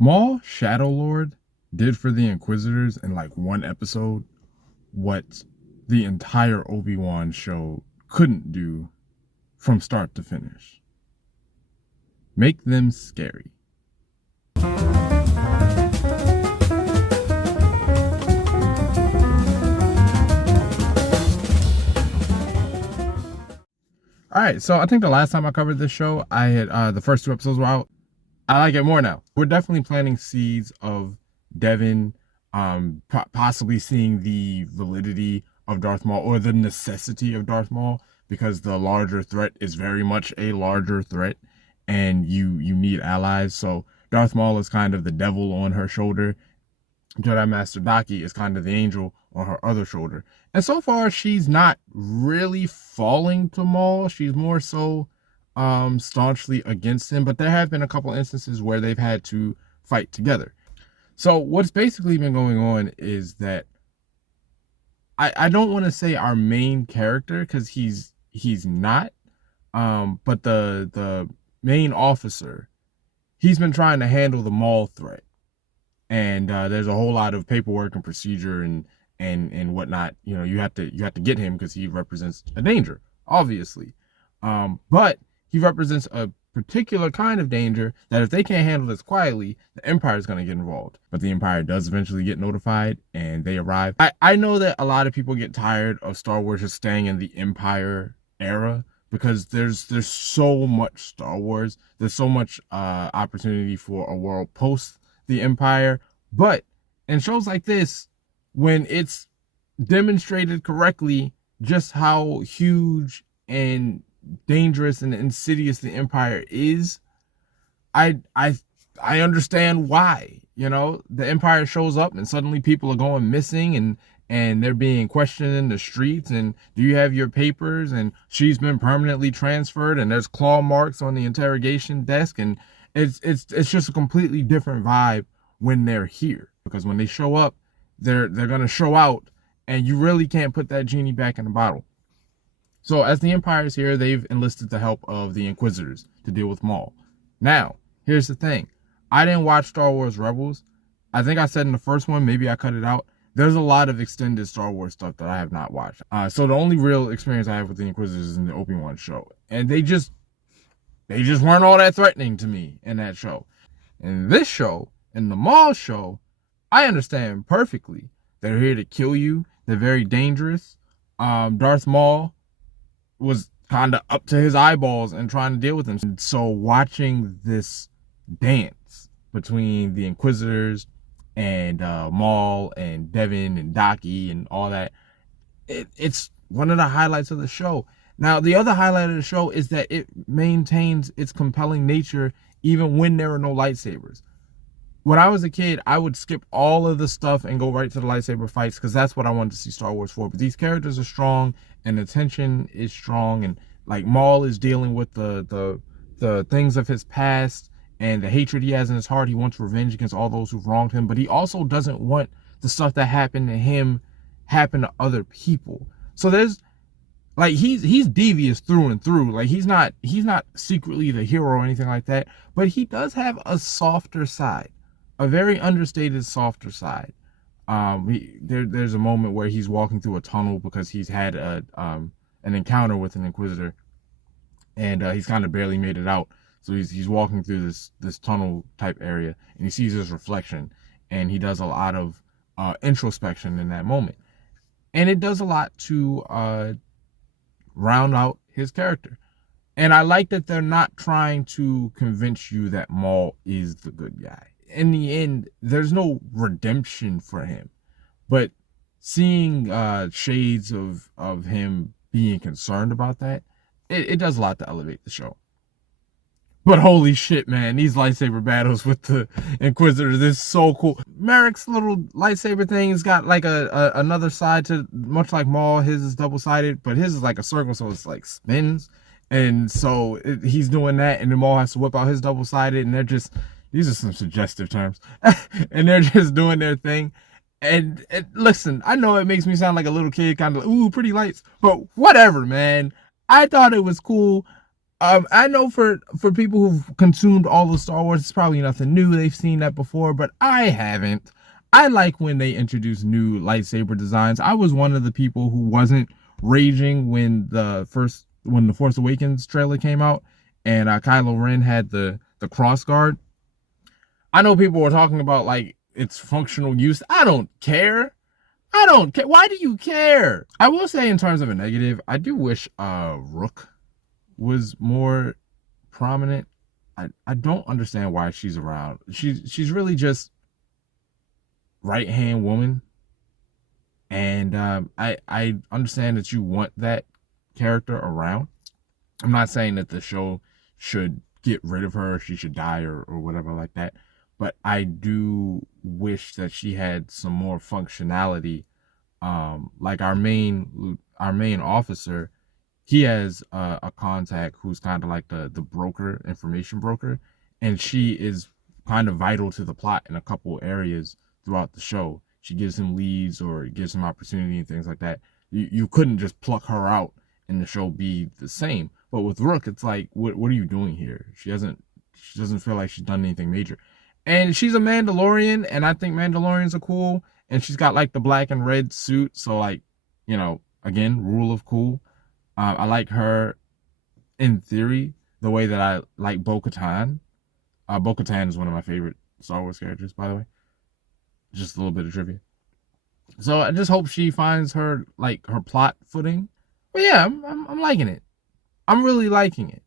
Maul Shadow Lord did for the Inquisitors in like one episode what the entire Obi-Wan show couldn't do from start to finish. Make them scary. All right, so I think the last time I covered this show, I had the first two episodes were out. I like it more now. We're definitely planting seeds of Devin, possibly seeing the validity of Darth Maul or the necessity of Darth Maul, because the larger threat is very much a larger threat, and you need allies. So Darth Maul is kind of the devil on her shoulder. Jedi Master Daki is kind of the angel on her other shoulder. And so far, she's not really falling to Maul. She's more so staunchly against him. But there have been a couple instances where they've had to fight together. So what's basically been going on is that I don't want to say our main character, because he's not. But the main officer, he's been trying to handle the Maul threat, and there's a whole lot of paperwork and procedure and whatnot. You know, you have to get him because he represents a danger, obviously. But he represents a particular kind of danger that if they can't handle this quietly, the Empire is going to get involved. But the Empire does eventually get notified, and they arrive. I know that a lot of people get tired of Star Wars just staying in the Empire era, because there's so much Star Wars. There's so much opportunity for a world post the Empire. But in shows like this, when it's demonstrated correctly just how huge and dangerous and insidious the Empire is, I I I understand why. You know, the Empire shows up and suddenly people are going missing, and they're being questioned in the streets, and do you have your papers, and she's been permanently transferred, and there's claw marks on the interrogation desk, and it's just a completely different vibe when they're here, because when they show up, they're gonna show out, and you really can't put that genie back in the bottle. So as the Empire's here, they've enlisted the help of the Inquisitors to deal with Maul. Now, here's the thing. I didn't watch Star Wars Rebels. I think I said in the first one, maybe I cut it out. There's a lot of extended Star Wars stuff that I have not watched. So the only real experience I have with the Inquisitors is in the Obi-Wan show. And they just weren't all that threatening to me in that show. In this show, in the Maul show, I understand perfectly. They're here to kill you. They're very dangerous. Darth Maul was kind of up to his eyeballs and trying to deal with him. And so watching this dance between the Inquisitors and Maul and Devin and Daki and all that, it's one of the highlights of the show. Now, the other highlight of the show is that it maintains its compelling nature even when there are no lightsabers. When I was a kid, I would skip all of the stuff and go right to the lightsaber fights, because that's what I wanted to see Star Wars for. But these characters are strong, and the tension is strong, and like Maul is dealing with the things of his past and the hatred he has in his heart. He wants revenge against all those who've wronged him, but he also doesn't want the stuff that happened to him happen to other people. So there's like he's devious through and through. Like he's not secretly the hero or anything like that, but he does have a softer side, a very understated softer side. There's a moment where he's walking through a tunnel because he's had an encounter with an Inquisitor, and he's kind of barely made it out. So he's walking through this tunnel type area, and he sees his reflection, and he does a lot of introspection in that moment, and it does a lot to round out his character. And I like that they're not trying to convince you that Maul is the good guy. In the end, there's no redemption for him. But seeing shades of him being concerned about that, it does a lot to elevate the show. But holy shit, man, these lightsaber battles with the Inquisitors is so cool. Merrick's little lightsaber thing has got like another side to, much like Maul. His is double-sided, but his is like a circle, so it's like spins. And so he's doing that, and then Maul has to whip out his double-sided, and these are some suggestive terms. And they're just doing their thing. And listen, I know it makes me sound like a little kid, kind of like, ooh, pretty lights, but whatever, man. I thought it was cool. I know for people who've consumed all of Star Wars, it's probably nothing new. They've seen that before, but I haven't. I like when they introduce new lightsaber designs. I was one of the people who wasn't raging when the Force Awakens trailer came out, and Kylo Ren had the cross guard. I know people were talking about like its functional use. I don't care. I don't care. Why do you care? I will say, in terms of a negative, I do wish Rook was more prominent. I don't understand why she's around. She's really just right hand woman, and I understand that you want that character around. I'm not saying that the show should get rid of her, she should die or whatever like that, but I do wish that she had some more functionality. Like our main officer, he has a contact who's kind of like the broker, information broker, and she is kind of vital to the plot in a couple areas throughout the show. She gives him leads or gives him opportunity and things like that. You couldn't just pluck her out and the show be the same. But with Rook, it's like, what are you doing here? She doesn't feel like she's done anything major, and she's a Mandalorian, and I think Mandalorians are cool. And she's got like the black and red suit, so like, again, rule of cool. I like her in theory, the way that I like Bo-Katan. Bo-Katan is one of my favorite Star Wars characters, by the way. Just a little bit of trivia. So I just hope she finds her plot footing. But yeah, I'm liking it. I'm really liking it.